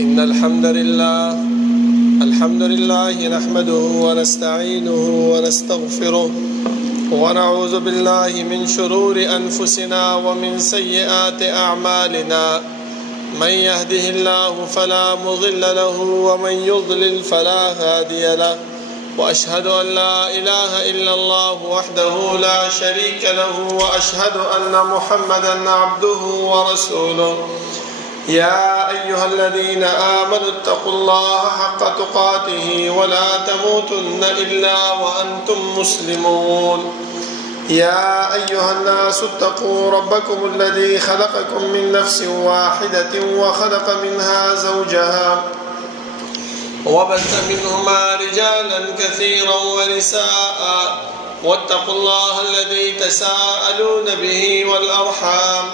إن الحمد لله نحمده ونستعينه ونستغفره ونعوذ بالله من شرور أنفسنا ومن سيئات أعمالنا. من يهده الله فلا مضل له ومن يضلل فلا هادي له، وأشهد أن لا إله إلا الله وحده لا شريك له، وأشهد أن محمدا عبده ورسوله. يا أيها الذين آمنوا اتقوا الله حق تقاته ولا تموتن إلا وأنتم مسلمون. يا أيها الناس اتقوا ربكم الذي خلقكم من نفس واحدة وخلق منها زوجها وبث منهما رجالا كثيرا ونساء، واتقوا الله الذي تساءلون به والأرحام،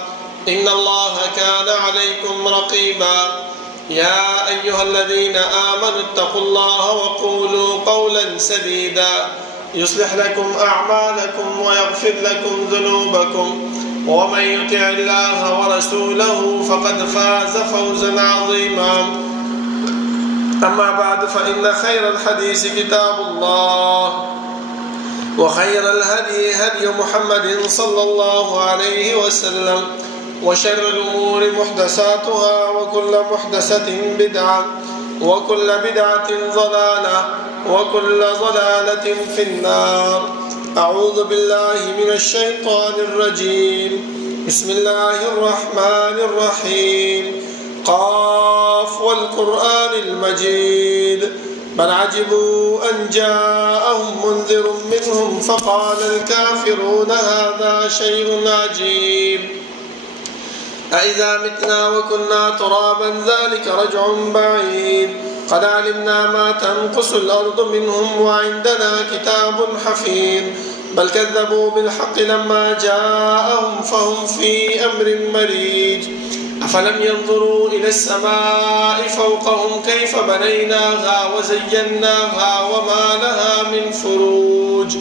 إن الله كان عليكم رقيبا. يا أيها الذين آمنوا اتقوا الله وقولوا قولا سديدا يصلح لكم أعمالكم ويغفر لكم ذنوبكم، ومن يطع الله ورسوله فقد فاز فوزا عظيما. أما بعد، فإن خير الحديث كتاب الله، وخير الهدي هدي محمد صلى الله عليه وسلم، وشر الأمور محدثاتها، وكل محدثة بدعة، وكل بدعة ضلالة، وكل ضلالة في النار. أعوذ بالله من الشيطان الرجيم. بسم الله الرحمن الرحيم. قاف والقرآن المجيد، بل عجبوا أن جاءهم منذر منهم فقال الكافرون هذا شيء عجيب. أإذا متنا وكنا ترابا ذلك رجع بعيد. قد علمنا ما تنقص الأرض منهم وعندنا كتاب حفيظ. بل كذبوا بالحق لما جاءهم فهم في أمر مريج. أفلم ينظروا إلى السماء فوقهم كيف بنيناها وزيناها وما لها من فروج.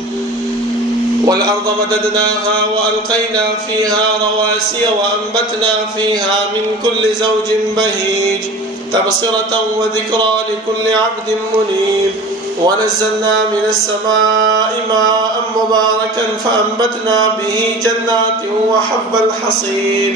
والأرض مددناها وألقينا فيها رواسي وأنبتنا فيها من كل زوج بهيج، تبصرة وذكرى لكل عبد منيب. ونزلنا من السماء ماء مباركا فأنبتنا به جنات وحب الحصيد،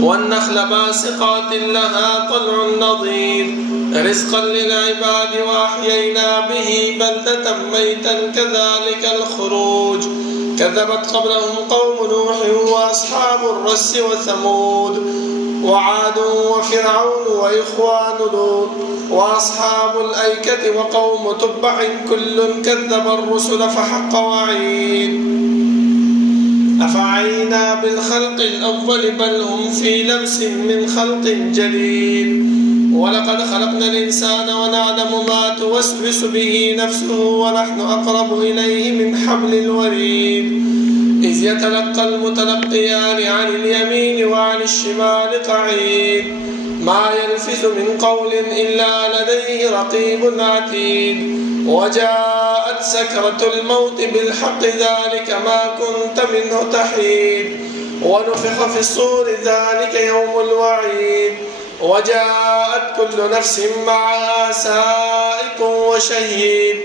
والنخل باسقات لها طلع نضيد، رزقا للعباد وأحيينا به بلدة ميتا كذلك الخروج. كذبت قبلهم قوم نوح وأصحاب الرس وثمود وعاد وفرعون وإخوان لوط وأصحاب الأيكة وقوم تبع كل كذب الرسل فحق وعيد. أفعينا بالخلق الأول بل هم في لمس من خلق جديد. ولقد خلقنا الإنسان ونعلم ما توسوس به نفسه ونحن أقرب إليه من حبل الوريد. إذ يتلقى المتلقيان عن اليمين وعن الشمال قعيد. ما يلفظ من قول إلا لديه رقيب عتيد. وجاءت سكرة الموت بالحق ذلك ما كنت منه تحيد. ونفخ في الصور ذلك يوم الوعيد. وجاءت كل نفس معها سائق وشهيد.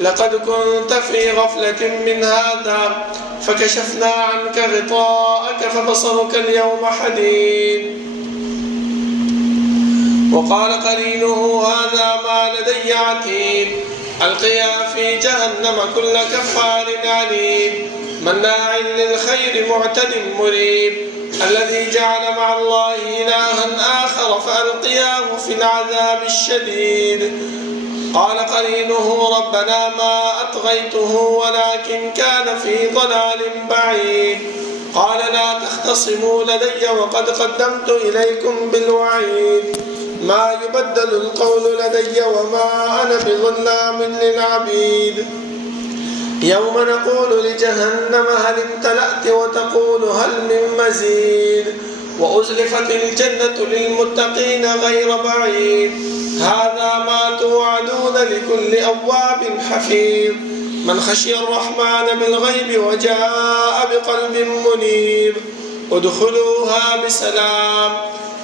لقد كنت في غفلة من هذا فكشفنا عنك غطاءك فبصرك اليوم حديد. وقال قرينه هذا ما لدي عتيد. ألقيا في جهنم كل كفار عنيد. مناع للخير معتد مريب. الذي جعل مع الله إلها آخر فألقياه في العذاب الشديد. قال قرينه ربنا ما أطغيته ولكن كان في ضلال بعيد. قال لا تختصموا لدي وقد قدمت إليكم بالوعيد. ما يبدل القول لدي وما أنا بظلام للعبيد. يوم نقول لجهنم هل امتلأت وتقول هل من مزيد. وأزلفت الجنة للمتقين غير بعيد. هذا ما توعدون لكل أواب حفيظ. من خشي الرحمن بالغيب وجاء بقلب منيب. ادخلوها بسلام.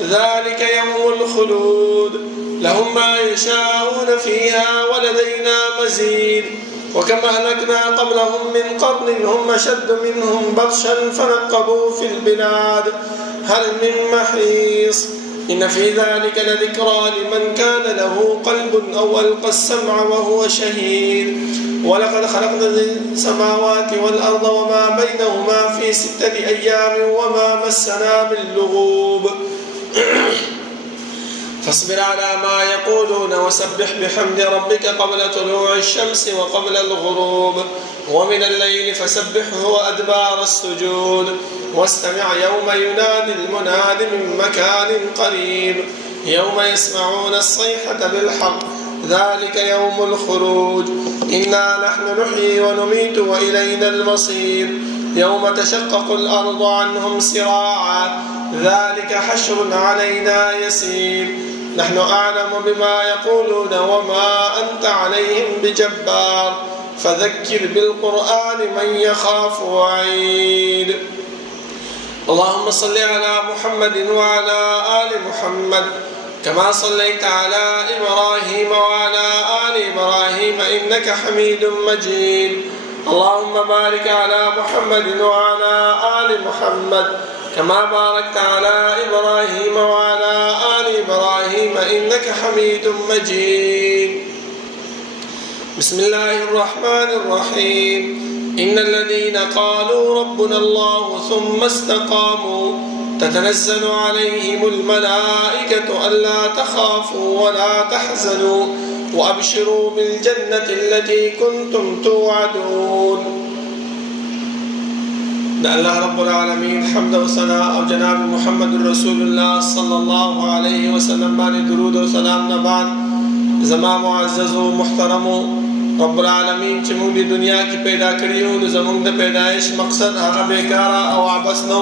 ذلك يوم الخلود لهم ما يشاءون فيها ولدينا مزيد وكم أهلكنا قبلهم من قرن هم أشد منهم بطشا فنقبوا في البلاد هل من محيص إن في ذلك لذكرى لمن كان له قلب أو ألقى السمع وهو شهيد ولقد خلقنا السماوات والأرض وما بينهما في 6 أيام وما مسنا من لغوب فاصبر على ما يقولون وسبح بحمد ربك قبل طلوع الشمس وقبل الغروب ومن الليل فسبحه وأدبار السجود واستمع يوم ينادي المناد من مكان قريب يوم يسمعون الصيحة بالحق ذلك يوم الخروج إنا نحن نحيي ونميت وإلينا المصير يوم تشقق الأرض عنهم سراعا ذلك حشر علينا يسير نحن أعلم بما يقولون وما أنت عليهم بجبار فذكر بالقرآن من يخاف وعيد اللهم صل على محمد وعلى آل محمد كما صليت على إبراهيم وعلى آل إبراهيم إنك حميد مجيد اللهم بارك على محمد وعلى آل محمد كما باركت على إبراهيم وعلى آل إبراهيم إنك حميد مجيد بسم الله الرحمن الرحيم إن الذين قالوا ربنا الله ثم استقاموا تتنزل عليهم الملائكة ألا تخافوا ولا تحزنوا وأبشروا بالجنة التي كنتم توعدون الله رب العالمين حمد وثناء او جناب محمد رسول الله صلى الله عليه وسلم باندې درود او سلام نه بعد زما معزز او محترم رب العالمین چې موږ د دنیا کې پیدا کړیو نو زموږ د پیدایش مقصد هغه بیکاره او عبث نه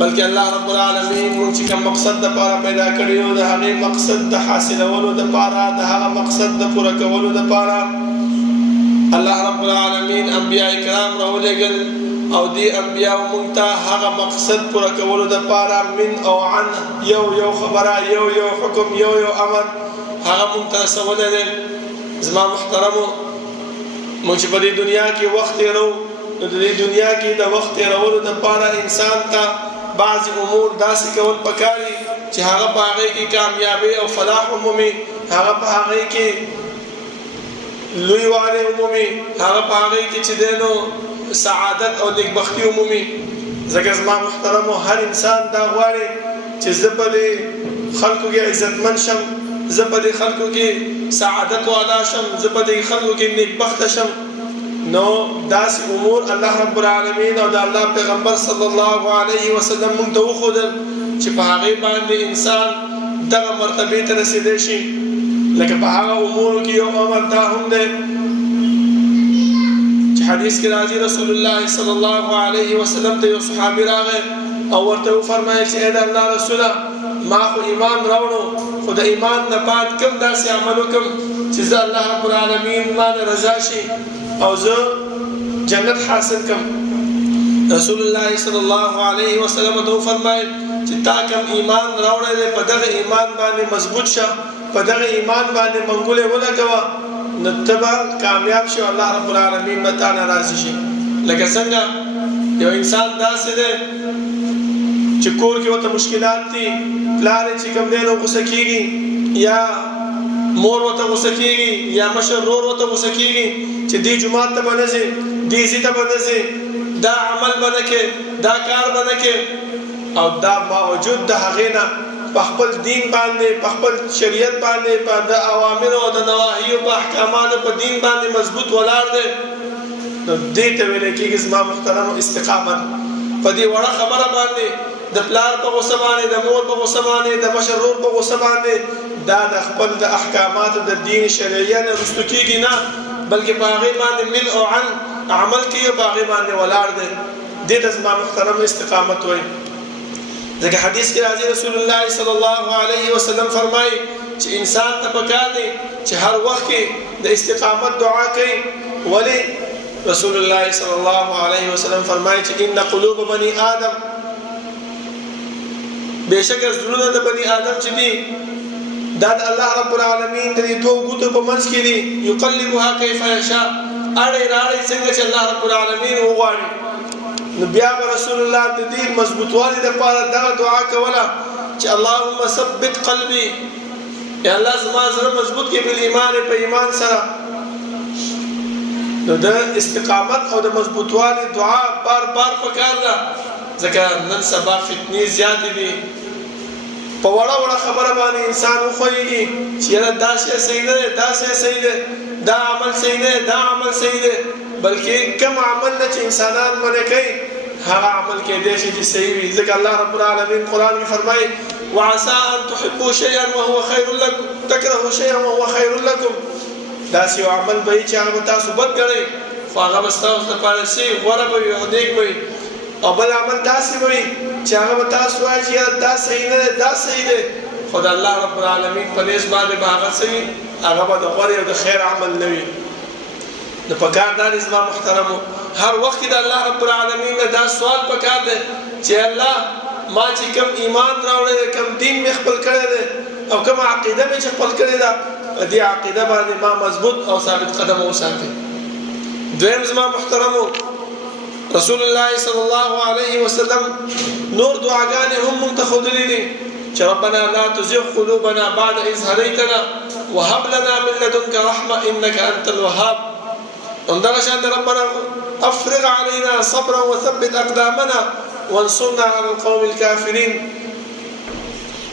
بلکې الله رب العالمین موږ چې کوم مقصد د لپاره پیدا کړیو د هغه مقصد د حاصلولو د لپاره د هغه مقصد د پوره کولو د لپاره الله رب العالمین انبیاء کرام راولېږل او دی انبیاء مونږ ته هغه مقصد پوره کولو د لپاره من او عن یو خبره یو حکم یو امر هغه مونږ ته سوال دی زما محترمو مونږ چې په دې دنیا کې وخت تیرو نو د دې دنیا کې د وخت تیرولو د لپاره انسان ته بعض امور داسې کول پکاري چې هغه په هغه کې کامیابی او فلاح عمومي هغه په هغه کې لوی واله عمومي هغه په هغه کې چې دینو سعادت او نیکبختی عمومي ځکه زما محترمو هر انسان دا غواړي چې زه په خلکو کې عزتمن شم زه په خلکو کې سعادت والا شم زه په خلکو کې نیکبخت شم نو داسې امور الله رب العالمین او د الله پیغمبر صلی الله علیه وسلم موږ ته وښودل چې په هغه باندې انسان دغه مرتبه ته رسیدلی شي لکه په هغه امور کې یو امر دا هم دی حدیث کې راځي رسول الله صلی الله علیه وسلم ته یو صحابي راغی او ورته فرمایي چې اې د الله رسوله ما خو ایمان راوړو خو د ایمان نه بعد کوم داسې عمل وکم چې زه الله رب العالمین ما نه رضا شي او زه جنت حاصل کم رسول الله صلی الله علیه وسلم ته فرمایي چې تا کوم ایمان راوړل په دغه ایمان باندې مضبوط شه په دغه ایمان باندې منګولې ولګوه نتبع کامیاب شو الله رب العالمین متا ناراض شي لکه څنګه یو انسان داسې دی چې کور کې وته مشکلات دي پلار چې کوم دی نو غوسه کیږي یا مور وته غوسه کیږي یا مشر رور وته غوسه کیږي چې دی جمعه ته بنځي دی زی ته بنځي دا عمل بنکه دا کار بنکه او دا باوجود د هغه نه په خپل دین باندې په خپل شریعت باندې په د اوامر او د نواهی او احکاماتو په دین باندې مضبوط ولاړ دی نو دې ته ویل کېږي زما محترم استقامت په دې وړه خبره باندې د پلار په غوسه باندې د مور په غوسه باندې د مشرور په غوسه باندې دا د خپل د احکاماتو د دین شرعیه نه رستو کېږي نه بلکې په هغه باندې من او عن عمل کوي په هغه باندې ولاړ دی دې ته زما محترم استقامت وایي ځکه حدیث کې راځي رسول الله صلی الله علیه وسلم فرمایي چې انسان ته پکار دی چې هر وخت کې د استقامت دعا کوي ولی رسول الله صلی الله علیه وسلم فرمایي چې ان قلوب بني آدم بېشکه زړونه د بني آدم چې دي دا د الله رب العالمین د دوه ګوتو په منځ کې دي یقلبها کیف یشاء اړې راړې څنګه چې الله رب العالمین وغواړي نو بیا رسول الله د دې مضبوطوالي لپاره دا دعا کوله چې اللهم ثبت قلبي یا الله زما زړه مضبوط کړي په ایمان په ایمان سره نو د استقامت او د مضبوطوالي دعا بار بار پکار ده ځکه نن سبا فتنې زیاتې دي په وړه وړه خبره باندې انسان وخوږي چې دا شی صحیح نه دا شی صحیح ده دا عمل صحیح نه دا عمل صحیح ده بلکې کوم عمل نه چې انسانان باندې کوي هغه عمل کې دی چې صحیح وي ځکه الله رب العالمین قرآن کې فرمایي وعسى ان تحبوا شيئا وهو خير لكم تكرهوا شيئا وهو خير لكم دا سی عمل به چې هغه تاسو بد ګڼئ خو هغه به ستاسو لپاره ښه غوره به وي او نیک به وي او بل عمل داسې به وي چې هغه به تاسو وایي چې دا صحیح نه دی دا صحیح دی خو د الله رب العالمین په نیز باندې به هغه څه وي هغه به د غوره او د خیر عمل نه وي نو پکار دا دی زما محترمو هر وخت د الله رب العالمین نه دا سوال پکار دی چې الله ما چې کوم ایمان راوړی دی کوم دین مې خپل کړی دی او کوم عقیده مې چې خپل کړې ده دې عقیده باندې ما مضبوط او ثابت قدم وساتي دویم زما محترمو رسول الله صلی الله علیه وسلم نور دعاګانې هم منتخبلې دي چې ربنا لا تزغ قلوبنا بعد إذ هديتنا وهب لنا من لدنك رحمة إنك أنت الوهاب اندغه شان ربنا افرغ علينا صبرا وثبت اقدامنا وانصرنا على القوم الكافرين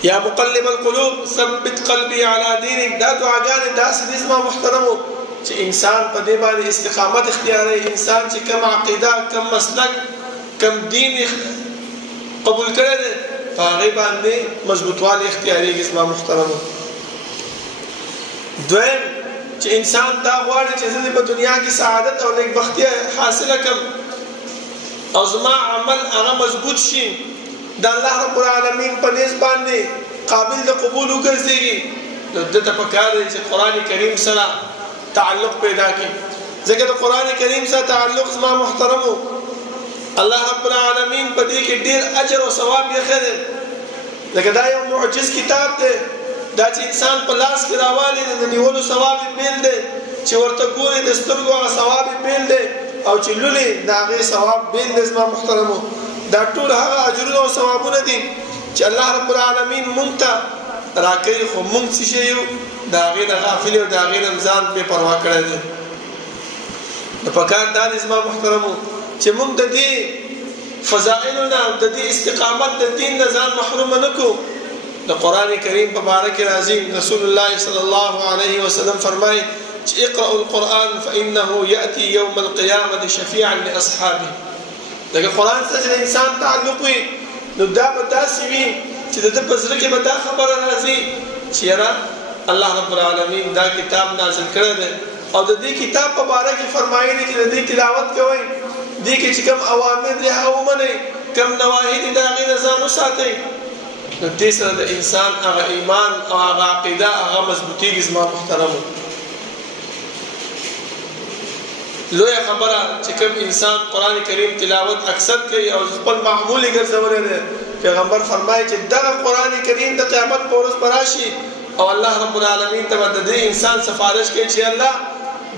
يا مقلب القلوب ثبت قلبي على دينك دا دعاګانې داسې دي زما محترمو چې انسان په دې باندې استقامت اختیاروي انسان چې کوم عقیده کوم مسلک کوم دین قبول کړي دي په هغه باندې مضبوطوالی اختیاروي زما محترمو دویم چې انسان دا غواړي چې زه په دنیا کې سعادت او نیکبختي حاصله کړم او زما عمل هغه مضبوط شي د الله رب العالمین په نس باندې قابل د قبول وګرځي نو دته پکار دی چې قران کریم سره تعلق پیدا کړي ځکه د قران کریم سره تعلق زما محترمو الله رب العالمین په دې کې ډیر اجر او ثواب یې خره لکه دا یو معجز کتاب دی دا چې انسان په لاس کې راوالي د نیولو ثواب بیل دی چې ورته ګوري د سترګو هغه ثواب بیل دی او چې لولي دا هغه ثواب بیل دی زما محترمو دا ټول هغه اجرونه او ثوابونه دي چې الله رب العالمین مونږ ته راکړي خو مونږ څه شي دا هغه نه غافل او دا هغه رمضان په پروا کړی دی د پکار د زما محترمو چې مونږ د دې فضائلنا د دې استقامت د دین نه ځان محروم نه کو د قران کریم په باره کې راځي رسول الله صلی الله علیه وسلم فرمایي چې اقرأوا القرآن فإنه يأتي يوم القيامة شفيعا لأصحابه دغه قران سره انسان تعلق وي نو دا به داسې وي چې د پزره کې به دا خبره راځي چې الله رب العالمین دا کتاب نازل کړی دی او د دې کتاب په باره کې فرمایي چې د دې تلاوت کوئ دې کې چې کوم اوامر دي هغه ومنئ کوم نواهی دي دا غي ځان وساتئ نو دې سره د انسان هغه ایمان او هغه عقیده هغه مضبوطیږي زما محترمو لوی خبره چې کوم انسان قران کریم تلاوت اکثر کوي او خپل معمولی ګرځولې ده پیغمبر فرمایي چې دغه قران کریم د قیامت پر ورځ براشي او الله رب العالمین ته د دې انسان سفارش کوي چې الله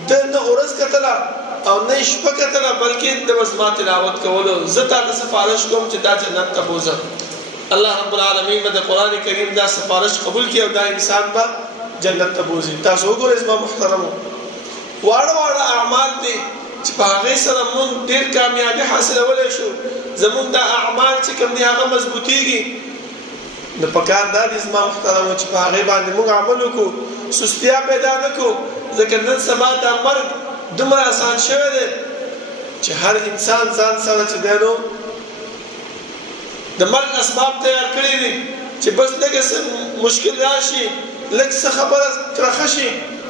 د ورځ کتله او نه شپه کتله بلکې د وسما تلاوت کولو زه تا سفارش کوم چې دا جنت ته بوزه الله رب العالمین د قران کریم دا سفارش قبول کړي او دا انسان به جنت ته بوزي تاسو وګورئ زما محترمو واړه واړه اعمال دي چې په هغه سره مونږ ډېر کامیابی حاصلولای شو زمونږ د اعمال چې کوم دي هغه مضبوطیږي د پکار د زما محترمو چې په هغه باندې مونږ عمل وکړو سستیا پیدا نکړو ځکه نن سبا د مرګ دومره آسان شوی دی چې هر انسان ځان سره چې دینو د مرګ اسباب تیار کړی دي چې بس لږه مشکل راشي لږ څه خبره ترخه شي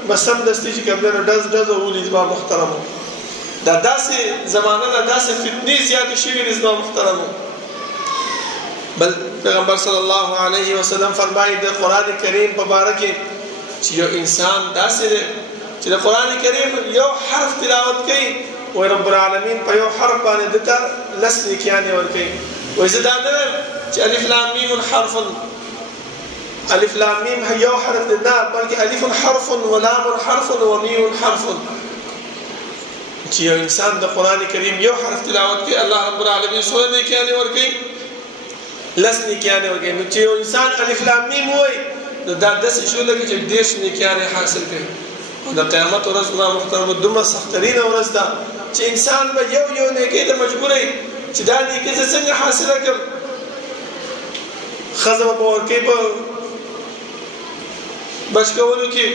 بس هم دستي چې کمدنو ډز ولي زما محترمو دا داسې زمانه دا داسې فتنې زیاتې شوي دي زما محترمو بل پیغمبر صلی الله علیه وسلم فرمایي د قران کریم په باره کې چې یو انسان داسې دی چې د قران کریم یو حرف تلاوت کوي او رب العالمین په یو حرف باندې دته لس نیکیانې ورکوي وایي زه دا نه چې الف لام میم حرف الف لام میم یو حرف نه بلکې الف حرف ولام حرف ومیم حرف چې یو انسان د قران کریم یو حرف تلاوت کوي الله رب العالمین سره نه کېانه ورګي لسنی کېانه ورګي نو چې یو انسان الف لام میم وای نو دا د څه شو لګي چې دیش نه کېانه حاصل کړي او د قیامت ورځ ما محترم دومره سخترینه ورځ ده چې انسان به یو نه کې د مجبورې چې دا نه کې څنګه حاصله کړ خزم په ورکې په بچکولو کې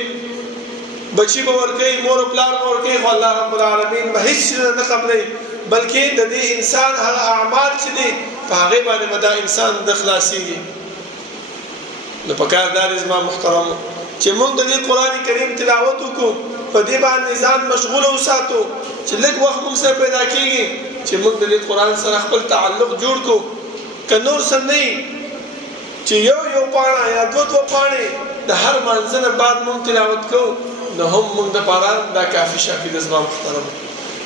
بچی به ورکې مور او پلار به ورکې خو الله رب العالمین به هیڅ نه قبلې بلکې د دې انسان هغه اعمال چې دي په هغه باندې مدا انسان د خلاصيږي نو په کار دار زما محترم چې موږ د قرآن کریم تلاوت وکړو په دې باندې ځان مشغول وساتو چې لږ وخت موږ سره پیدا کیږي چې موږ د قرآن سره خپل تعلق جوړ کو که نور سره نه چې یو پاڼه یا دوه پاڼې د هر منځنه بعد موږ تلاوت کوو نو هم موږ د پاره دا کافي شافي د زما محترم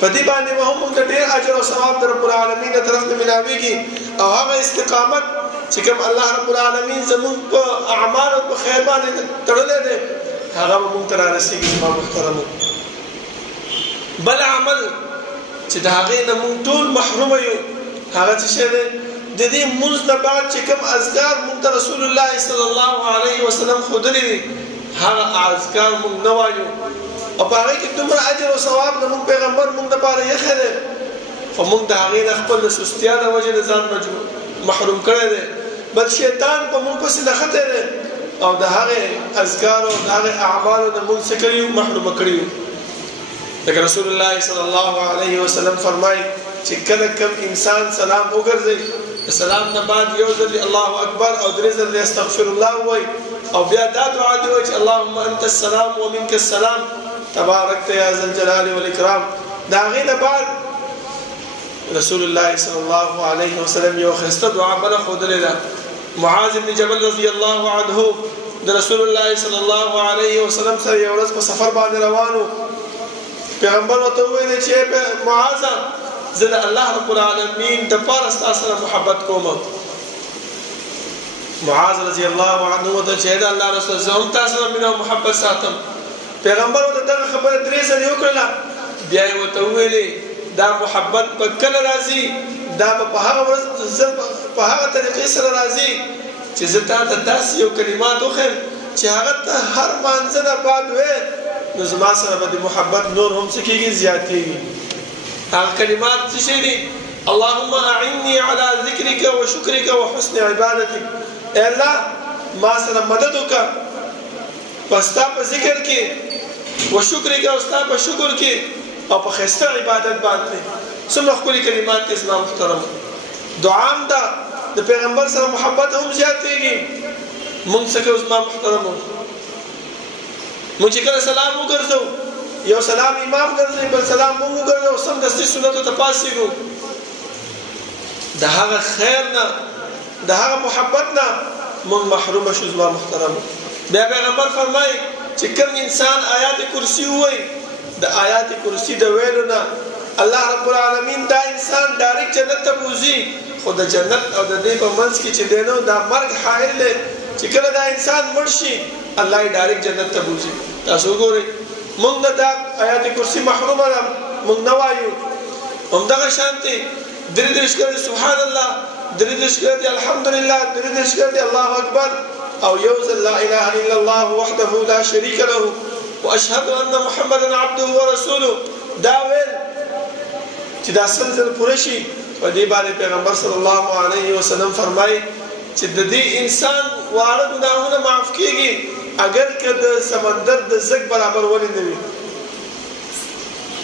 په دې باندې هم موږ ډېر اجر او ثواب در رب العالمین د طرف نه ملاويږي او هغه استقامت چې کوم الله رب العالمین زموږ په اعمال او په خیر باندې تړلې ده هغه موږ تر رسیدي زما محترم بل عمل چې دا هغه نه موږ ټول محروم یو هغه څه ده د دې منځ نه بعد چې کوم اذکار موږ رسول الله صلی الله علیه وسلم خودلې دي هغه اذکار موږ نه وایو او هغه کې دومره اجر او ثواب د موږ پیغمبر موږ لپاره یې خره خو موږ د هغه خپل سستیا د وجه نه ځان محروم کړی دی بل شیطان په موږ پسې لخته دی او د هغه اذکار او د هغه اعمال د موږ څخه محروم کړیو لکه رسول الله صلی الله علیه وسلم فرمایي چې کله کوم انسان سلام وګرځي السلام نه بعد یو ځل الله اکبر او درې ځل استغفر الله وای او بیا دا دعا دی چې اللهم انت السلام ومنك السلام تباركت يا ذا الجلال والاكرام دا غینه بعد رسول الله صلی الله علیه وسلم یو خسته دعا بل خودلې ده معاذ بن جبل رضی الله عنه د رسول الله صلی الله علیه وسلم سره یو ورځ په سفر باندې روانو پیغمبر وته ویل چې معاذ زه د الله رب العالمین د پاره سره محبت کوم معاذ رضی الله عنه وته چې د الله رسول زم تاسو سره محبت ساتم پیغمبر وته دغه خبره درې ځله وکړه بیا وته ویلې دا محبت په کله راځي دا په هغه ورځ په هغه طریقې سره راځي چې زه تاسو یو کلمات وخم چې هغه هر مانځنه بعد وې نو زما سره به محبت نور هم څه کېږي زیاتېږي هغه کلمات څه دي اللهم اعني على ذكرك وشكرك وحسن عبادتك اے الله ما سره مدد وکړه پستا په ذکر کې وشکرک او ستا په شکر کې او په خسته عبادت باندې څومره خپل کلمات اسلام محترم دعام دا د پیغمبر سره محبت هم زیاتېږي مونږ څخه اسلام محترم مونږ چې کله سلام وګرځو یو سلام امام ګرځي بل سلام مونږ وګرځو سم د سنتو ته پاسېږو د هغه خیر نه د هغه محبت نه مونږ محروم شو اسلام محترم بیا پیغمبر فرمایي چې کوم انسان آیات کرسی وایي د آیات کرسی د ویلو نه الله رب العالمین دا انسان ډایرکټ جنت ته بوزي خو د جنت او د دې په منځ کې چې دینو دا مرګ حائل دی چې کله دا انسان مړ شي الله یې ډایرکټ جنت ته بوزي تاسو ګورئ موږ دا آیات کرسی محروم نه موږ نه وایو همدغه شانتي درې درې کړي سبحان الله درې درې کړي الحمدلله درې درې کړي الله اکبر او يوزن لا اله الا الله وحده لا شريك له واشهد ان محمدا عبده ورسوله دا ویل چې دا سلسله پوره شي په دې باندې پیغمبر صلی الله علیه وسلم فرمایي چې د دې انسان واړه ګناهونه معاف کیږي اگر کله سمندر د زګ برابر ولې نه وي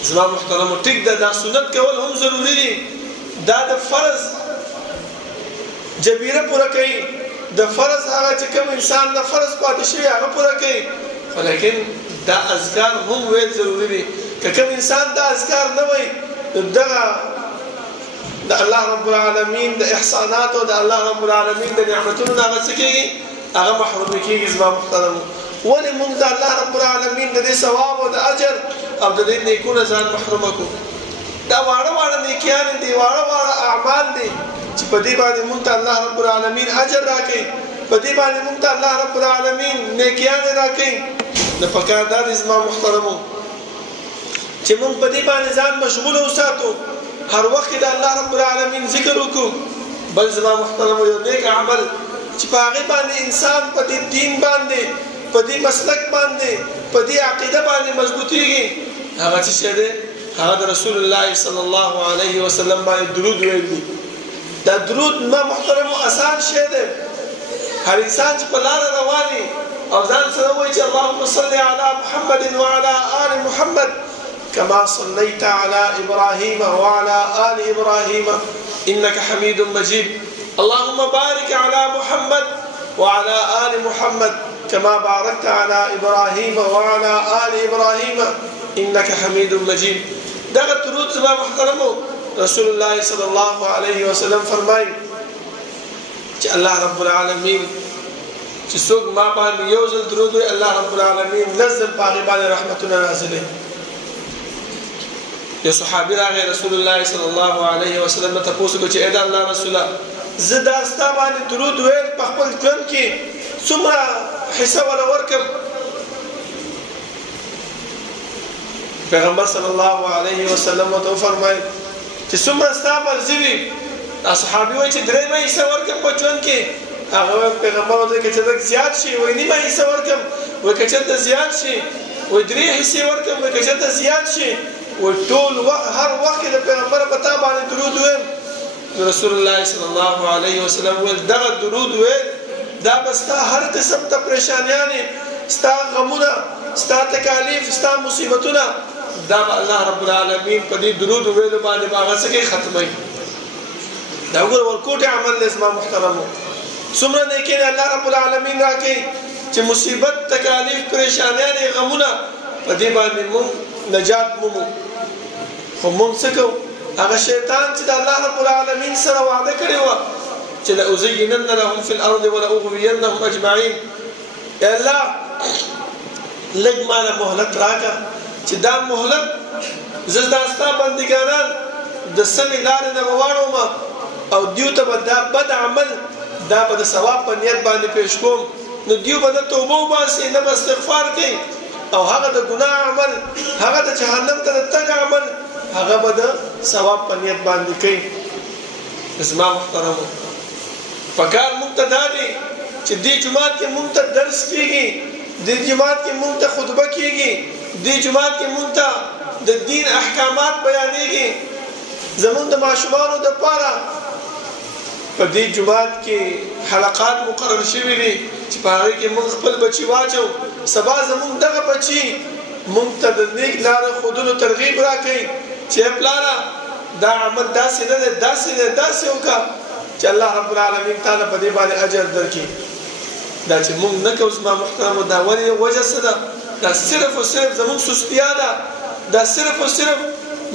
زما محترم ټیک دا سنت کول هم ضروری دي دا د فرض جبیره پوره کوي د فرض هغه چې کوم انسان د فرض پاتې شي هغه پوره کوي ولیکن دا اذکار هم ویل ضروری دي که کوم انسان دا اذکار نه وایي دغه د الله رب العالمین د احسانات او د الله رب العالمین د نعمتونو هغه څه کېږي هغه محروم کېږي زما محترم ولې موږ د الله رب العالمین د دې ثواب او د اجر او د دې نیکونو ځان محروم کو دا واړه واړه نیکیان دي واړه واړه اعمال دي چې په دې باندې مونږ ته الله رب العالمین اجر راکړي، په دې باندې مونږ ته الله رب العالمین نیکیان راکړي. نو پکار دا دي زما محترمو چې مونږ په دې باندې ځان مشغول وساتو، هر وخت د الله رب العالمین ذکر وکړو. بل زما محترمو یو نیک عمل چې په هغه باندې انسان په دې دین باندې، په دې مسلک باندې، په دې عقیده باندې مضبوطیږي، هغه څه دی؟ هغه د رسول الله صلی الله علیه وسلم باندې درود ویل دي. دا درود ما محترمو آسان شی دی. هر انسان چې په لار رواني او ځان سره وایي چې اللهم صل علی محمد وعلى آل محمد كما صليت على إبراهيم وعلى آل إبراهيم إنك حميد مجيد. اللهم بارك على محمد وعلى آل محمد كما باركت على إبراهيم وعلى آل إبراهيم إنك حميد مجيد. دغه درود زما محترمو رسول الله صلى الله عليه وسلم فرمای چې الله رب العالمین چې څوک ما باندې یو ځل درود وي، الله رب العالمین نزل پاغي باندې رحمتونه نازلې. یو صحابي راغی رسول الله صلی الله علیه وسلم ته پوښتنه وکړه چې اې الله رسوله، زه دا ستا باندې درود ویل په خپل ژوند کې څومره حصه ولا ورکم؟ پیغمبر صلی الله علیه وسلم ته فرمایي چې څومره ستا مرزي وي. صحابي وایي چې درې مې حصه ورکم په ژوند کې. هغه پیغمبر ورته کې چې زیات شي وایي نیمه حصه ورکم، وایي که چېرته زیات شي وایي 3 حصې ورکم، وایي که چېرته زیات شي وایي ټول وخت هر وخت د پیغمبر په تا باندې درود ویم. رسول الله صلی الله علیه وسلم ویل دغه درود ویل دا به ستا هر قسم ته پریشانیانې، ستا غمونه، ستا تکالیف، ستا مصیبتونه، دا به الله رب العالمین په دې درود ویلو باندې به هغه څه کوي ختموي. دا وګوره ورکوټي عمل دی زما محترمو. څومره نیکي الله رب العالمین راکوي چې مصیبت، تکالیف، پریشانیانې، غمونه په دې باندې مونږ نجات مومو. خو مونږ څه کوو؟ هغه شیطان چې د الله رب العالمین سره وعده کړې وه چې لأزینن لهم فی الارض ولأغوینهم اجمعین. یا الله لږ ماله مهلت راکړه چې دا مهلت زه دا ستا بندګانان د سمې لارې نه به واړوم او دیو ته به دا بد عمل دا به د ثواب په نیت باندې پیش کوم. نو دیو به نه توبه وباسي، نه به استغفار کوي، او هغه د ګناه عمل، هغه د جهنم ته د تګ عمل، هغه به د ثواب په نیت باندې کوي. زما محترمو پکار مونږ ته دا دی چې دې جومات کې مونږ ته درس کېږي، دې جومات کې مونږ ته خطبه کېږي، دې جومات کې مونږ ته د دین احکامات بیانېږي. زمونږ د ماشومانو دپاره په دې جومات کې حلقات مقرر شوي دي چې په هغې کې مونږ خپل بچي واچو. سبا زمونږ دغه بچي مونږ ته د نیک لاره ښودلو ترغیب راکوي چې پلاره دا عمل داسې نه دی، داسې دی، داسې وکړه چې الله رب العالمین تعالی په دې باندې اجر درکړي. دا چې مونږ نه کوو زما محترمو، دا ولې وجه څه ده؟ دا صرف او صرف زمونږ سستیا ده. دا صرف او صرف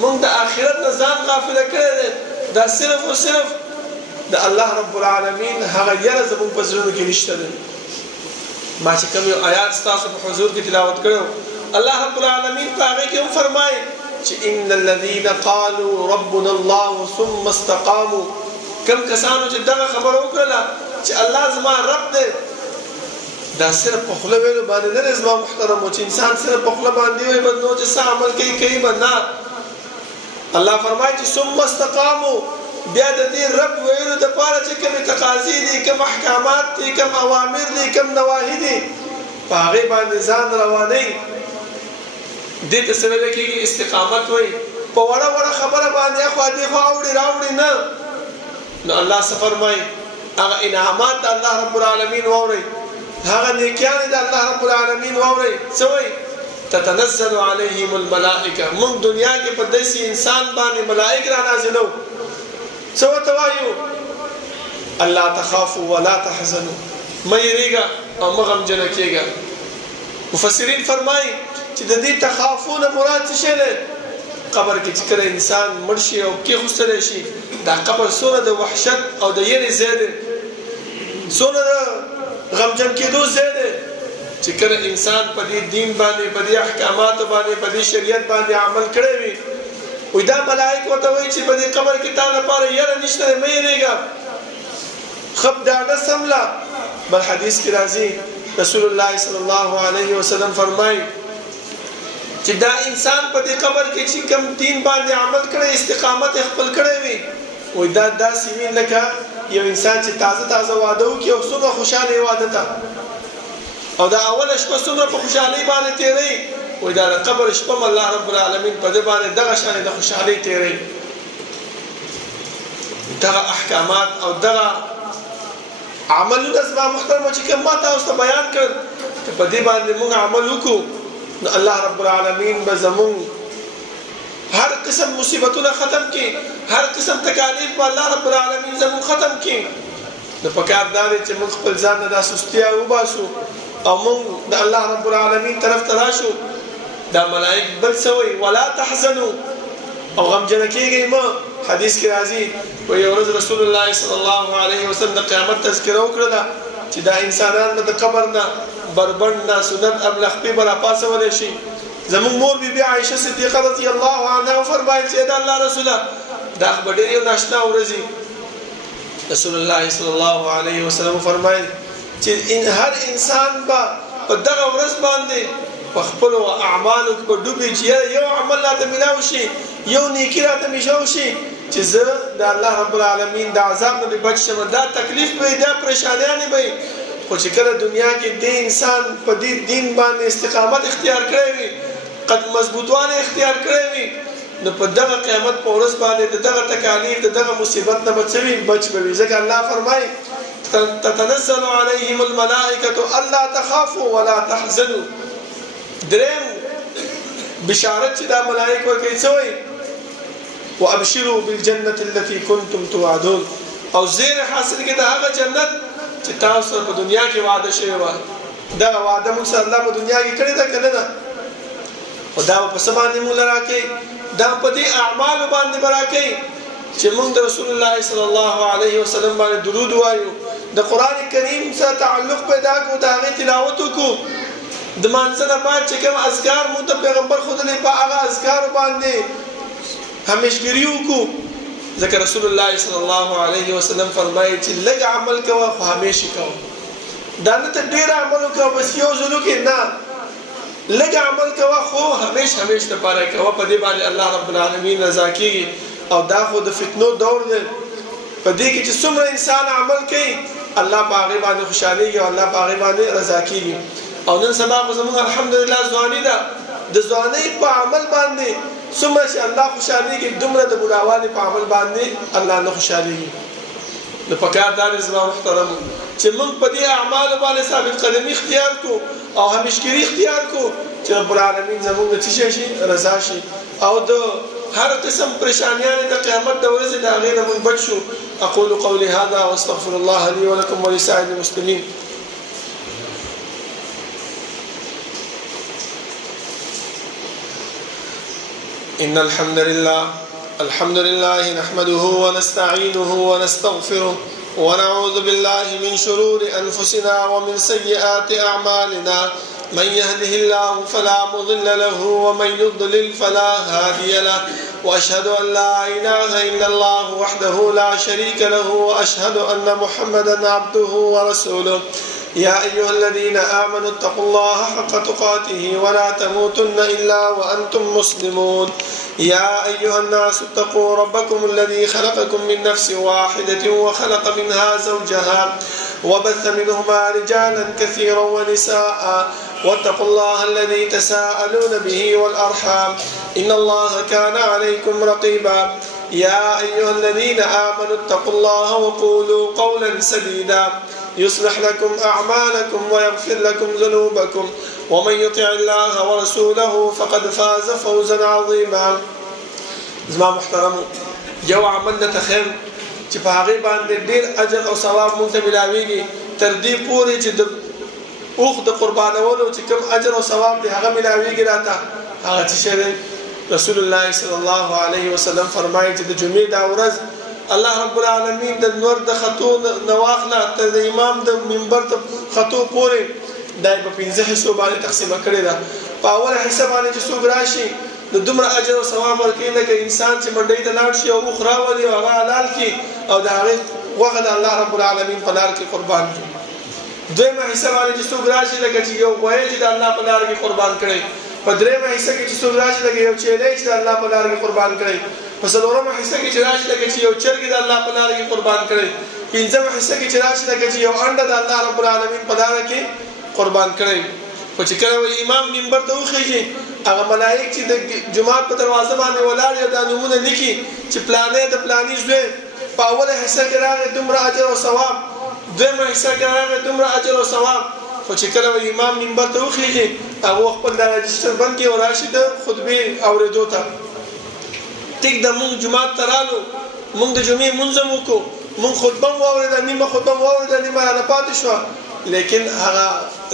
مونږ د آخرت نه ځان غافله کړی دی. دا صرف او صرف د الله رب العالمین هغه یره زمونږ په زړونو کې نشته دی. ما چې کوم یو آیات ستاسو په حضور کې تلاوت کړی، الله رب العالمین په هغې کې هم فرمایي چې ان الذين قالوا ربنا الله ثم استقاموا. کوم کسانو چې دغه خبره وکړله چې الله زما رب دی، دا صرف په خوله ویلو باندې نه دی زما محترمو، چې انسان صرف په خوله باندې وایي بس نو چې څه عمل کوي به نه. الله فرمایي چې ثم استقاموا، بیا د دې رب ویلو دپاره چې کومې تقاضي دي، کوم احکامات دي، کوم اوامر دي، کوم نواهي دي، په هغې باندې ځان روانوي. دې ته څه ویلی کېږي؟ استقامت وایي. په وړه وړه خبره باندې اخوا دېخوا اوړي راوړي نه. نو الله څه فرمایي؟ هغه انعامات د الله رب العالمین واورئ، هغه نیکیانې د الله رب العالمین واورئ. څه وایي؟ تتنزل علیهم الملائکه. موږ دنیا کې په داسې انسان باندې ملائک را نازلو. څه ورته وایو؟ الله تخافوا ولا تحزنوا، مه یېرېږه او مه غمجنه کېږه. مفسرین فرمایي چې د دې تخافونه مراد څه شی دی؟ قبر کې چې کله انسان مړ شي او کېښودلی شي، دا قبر څومره د وحشت او د یېرې ځای دی، څومره د غمجن کېدو ځای دی چې کله انسان په دې دین باندې، په دې احکاماتو باندې، په دې شریعت باندې عمل کړی وي، وای دا ملائک ورته وایي چې په دې قبر کې تا لپاره یره نشته مې یریږه خب ډاډه سمله بل حدیث کې راځي رسول الله صلی الله علیه وسلم فرمایي چې دا انسان په دې قبر کې چې کوم دین باندې عمل کړي استقامت خپل کړی وي وای دا داسې وي لکه یو انسان چې تازه واده وکړي او څومره خوشاله واده ته او دا اوله شپه څومره په خوشحالۍ باندې تیری وای دا قبر شپه الله رب العالمین په دې باندې دغه شان د خوشحالۍ تیری دغه احکامات او دغه عملونه زما محترمه چې کوم ما تاسو ته بیان کړ په دې باندې موږ عمل وکړو نو الله رب العالمین به زمون هر قسم مصیبتونه ختم کړي هر قسم تکالیف به الله رب العالمین زمون ختم کړي نو پکار دا چې موږ خپل ځان نه سستیا وباسو او موږ د الله رب العالمین طرف ته راشو دا ملائک بل سوي ولا تحزنوا او غم جنکیږي ما حدیث کې راځي او یو ورځ رسول الله صلی الله علیه وسلم د قیامت تذکره وکړه چې دا انسانان د قبر نه بربند نه سنت ابلغ په برا پاسول شي زمون مور بی عائشه صدیقه رضی الله عنها فرمایي چې دا الله رسوله دا خبره یو ناشنا ورځي رسول الله صلی الله علیه وسلم فرمایي چې هر انسان با په دغه ورځ باندې په خپل اعمالو په ډوبې چې یو عمل لا تملاو شي یو نیکی را تمشاو شي چې زه د الله رب العالمین د عذاب نه بچ شم دا تکلیف به دا پریشانیاں به خو چې کله دنیا کې د انسان په دې دین باندې استقامت اختیار کړی وي قد مضبوطواله اختیار کړی وي نو په دغه قیامت په ورځ باندې دغه تکالیف دغه مصیبت نه بچوي بچ به ځکه الله فرمایي تتنزل عليهم الملائكه الا تخافوا ولا تحزنوا درم بشارت چې دا ملائکه ورکوي څوي وابشروا بالجنه التي كنتم توعدون او زیر حاصل کې د هغه جنت چې تاسو په دنیا کې وعده شوی و دا وعده موږ سره الله په دنیا کې کړی دا کنه دا خدا په سبانه موږ راکې دا په دې اعمال باندې براکې چې موږ د رسول الله صلی الله علیه وسلم باندې درود وایو د قران کریم سره تعلق پیدا کو دا غي تلاوت کو د مانځنه بعد چې کوم اذکار مو ته پیغمبر خود له په هغه اذکار باندې همیشګریو کو ذکر رسول الله صلی الله علیه وسلم فرمایي چې لږ عمل کوه خو همیشه کوه دا نه ته ډیر عمل کوه بس یو ځلو کې نه لږ عمل کوه خو همیشه لپاره کوه په دې باندې الله رب العالمین رضا کیږي او دا خو د فتنو دور دی په دې کې چې څومره انسان عمل کوي الله باغی باندې خوشاله او الله باغی باندې رضا کیږي او نن سبا خو زموږ الحمدلله ځواني ده د ځواني په عمل باندې څومره چې الله خوشاله کیږي دومره د بډاوالي په عمل باندې الله نه خوشاله کیږي نو پکار دار زما محترم چې موږ په دې اعمال باندې ثابت قدمي اختیار کو او همیشګری اختیار کو چې رب العالمین زموږ د شي رضا شي او د هر قسم پریشانیاں د قیامت د ورځې د غیر من بچو اقول قولي هذا واستغفر الله لي ولكم ولسائر المسلمين ان الحمد لله نحمده ونستعينه ونستغفره ونعوذ بالله من شرور انفسنا ومن سيئات اعمالنا من يهده الله فلا مضل له ومن يضلل فلا هادي له وأشهد أن لا إله إلا الله وحده لا شريك له وأشهد أن محمدا عبده ورسوله يا أيها الذين آمنوا اتقوا الله حق تقاته ولا تموتن إلا وأنتم مسلمون يا أيها الناس اتقوا ربكم الذي خلقكم من نفس واحدة وخلق منها زوجها وبث منهما رجالا كثيرا ونساء واتقوا الله الذي تساءلون به والأرحام إن الله كان عليكم رقيبا يا أيها الذين آمنوا اتقوا الله وقولوا قولا سديدا يصلح لكم أعمالكم ويغفر لكم ذنوبكم ومن يطع الله ورسوله فقد فاز فوزا عظيما زما محترم جو عملنا تخير چې په هغه باندې ډیر اجر او ثواب مونږ ته ملاويږي تر دې پورې چې د اوخ د قربانولو چې کوم اجر او ثواب دی هغه ملاويږي راته هغه چې رسول الله صلی الله علیه وسلم فرمایي چې د جمعې د ورځ الله رب العالمین د نور د خطو نواخله تر د امام د منبر ته خطو پورې دای په 15 حصو باندې تقسیم کړی دا په اوله حصہ باندې چې څوک راشي نو دومره اجر او ثواب ورکوي لکه انسان چې منډۍ ته لاړ شي او اوښ راولي او هغه حلال کړي او د هغې غوښه د الله رب العالمین په لار کې قربان کړي. دویمه حصه باندې چې څوک راشي لکه چې یو غویی چې د الله په لار کې قربان کړی. په دریمه حصه کې چې څوک راشي لکه یو چیلی چې د الله په لار کې قربان کړی. په څلورمه حصه کې چې راشي لکه چې یو چرګ د الله په لار کې قربان کړی. پنځمه حصه کې چې راشي لکه چې یو انډه د الله رب العالمین په لار کې قربان کړی. خو چې کله وایي امام منبر ته وخیږي هغه ملائک چې د جومات په دروازه باندې ولاړ یو دا نومونه لیکي چې پلانې د پلاني زوی په اوله حصه کې راغی دومره اجر او ثواب، دویمه حصه کې راغی دومره اجر او ثواب. خو چې کله وایي امام منبر ته وخیږي هغه خپل دا رجسټر بند کړي او راشي د خطبې اورېدو ته. ټیک د مونږ جومات ته رالو، مونږ د جمعې مونځ هم وکړو، مونږ خطبه هم واورېده، نیمه خطبه هم واورېده، نیمه رانه پاتې شوه، لیکن هغه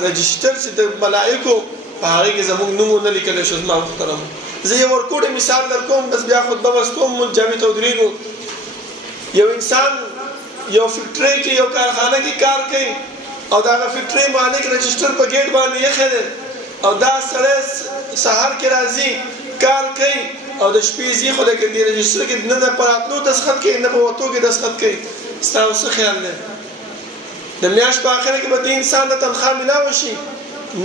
رجسټر چې د ملائکو په هغې کې زموږ نوم ونه لیکلی شو. زما محترم زه یو ورکوټی مثال در کوم، بس بیا خطبه بس کوم، مونږ جامع ته ودرېږو. یو انسان یو فیکټرۍ کې یو کارخانه کې کار کوي او د هغه فیکټرۍ مالک رجسټر په ګیټ باندې ایښی دی او دا سړی سهار کې راځي کار کوي او د شپې ځي، خو لیکن دې رجسټر کې نه د په راتلو دستخط کوي نه په وتو کې دستخط کوي. ستا څه خیال دی؟ د میاشت په آخره کې به دې انسان ته تنخوا میلاوه شي؟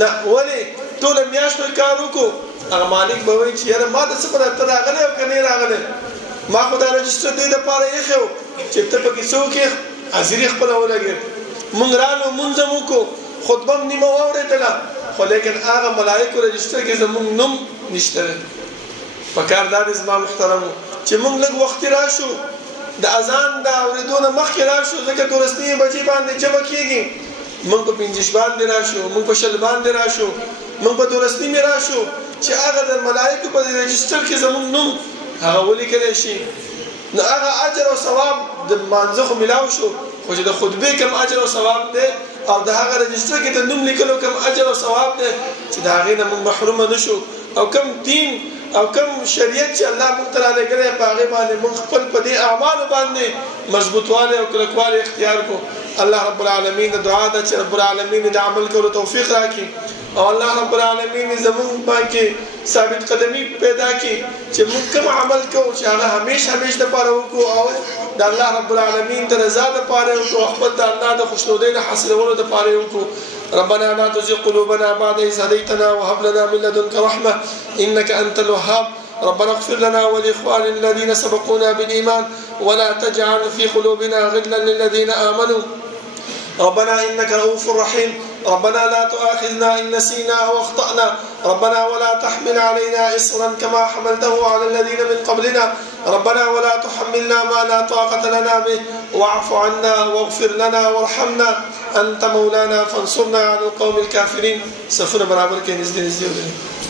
نه. ولې؟ ټوله میاشت به کار وکړو، هغه مالک به وایي چې یاره ما ته څه پته ته راغلی او که نه راغلی، ما خو دا رجسټر دې دپاره ایښی و چې ته پکې څه وکړې حاضري خپله ولګېد. مونږ رالو مونځ هم وکړو، خطبه هم نیمه واورېدله، خو لیکن هغه ملایکو رجسټر کې زمونږ نوم نشته دی. پکار دا دی زما محترمو چې مونږ لږ وختي راشو، د اذان د اورېدو نه مخکې راشو، ځکه دولسنیمې بجې باندې جمع کېږي. مونږ په 5 باندې راشو، مونږ په 20 باندې راشو، مونږ په 12 راشو چې هغه د ملایکو په رجسټر کې زمونږ نوم هغه ولیکلی شي. نو هغه اجر او ثواب د مانځه خو میلاو شو، خو چې د خطبې کم اجر او ثواب دی او د هغه رجسټر کې د نوم لیکلو کم اجر او ثواب دی چې د هغې نه مونږ محرومه نه شو. او کم دین او کم شریعت چې الله مونږ ته رالیږلی په هغې باندې مونږ خپل په دې اعمالو باندې مضبوطوالی او کلکوالی اختیار کړو. الله رب العالمین دعا ده چې رب العالمین د عمل کولو توفیق راکړي او الله رب العالمین زمونږ باندې ثابت قدمی پیدا کړي چې مونږ کوم عمل کوو چې هغه همیش دپاره وکړو او د الله رب العالمین د رضا دپاره وکړو، خپل د الله د خوشنودۍ د حاصلولو دپاره وکړو. ربنا لا تزغ قلوبنا بعد إذ هديتنا وهب لنا من لدنك رحمة إنك أنت الوهاب. ربنا اغفر لنا ولإخواننا الذين سبقونا بالإيمان ولا تجعل في قلوبنا غلا للذين آمنوا ربنا إنك رؤوف رحيم. ربنا لا تؤاخذنا إن نسينا أو أخطأنا ربنا ولا تحمل علينا إصرا كما حملته على الذين من قبلنا ربنا ولا تحملنا ما لا طاقة لنا به واعف عنا واغفر لنا وارحمنا أنت مولانا فانصرنا على القوم الكافرين. سفر برابر کے نزدې